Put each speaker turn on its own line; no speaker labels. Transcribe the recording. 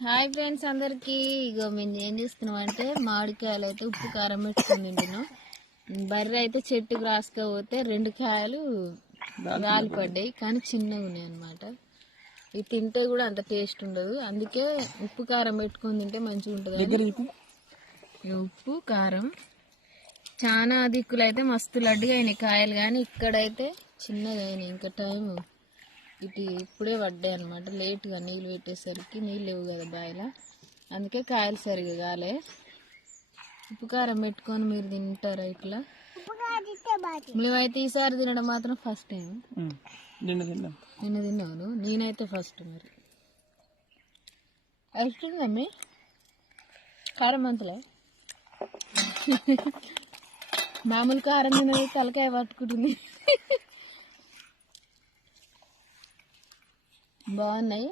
Hi friends అందరికి. ఇగో మేము ఏం చేస్తున్నాం అంటే మామిడికాయలు అయితే ఉప్పు కారం పెట్టుకుని తింటున్నాం. బర్రె అయితే చెట్టుకు రాసుకపోతే రెండు కాయలు రాలి పడ్డాయి కానీ చిన్నగా ఉన్నాయి అనమాట ఇవి తింటే కూడా అంత టేస్ట్ ఉండదు. అందుకే ఉప్పు కారం పెట్టుకొని తింటే మంచిగా ఉంటుంది ఉప్పు? కారం. చాలా దిక్కులు అయితే మస్తు లడ్డుగా అయినాయి కాయలు కానీ ఇక్కడైతే చిన్నగా అయినాయి. ఇంకా టైం ఇటు ఇప్పుడే పడ్డాయి అనమాట లేట్గా నీళ్ళు పెట్టేసరికి నీళ్ళు లేవు కదా బాయిలో. అందుకే కాయలు సరిగా కాలే. ఉప్పు కారం పెట్టుకొని మీరు తింటారా ఇట్లా? మేమైతే ఈసారి తినడం మాత్రం ఫస్ట్ టైం.
నిన్న తిన్నాం.
నిన్న తిన్నాను. నేనైతే ఫస్ట్ మరి. అయిపోతుందమ్మి కారం అంతలే మామూలు కారం తిన్నది తలకాయ పట్టుకుంటుంది. బాగున్నాయి.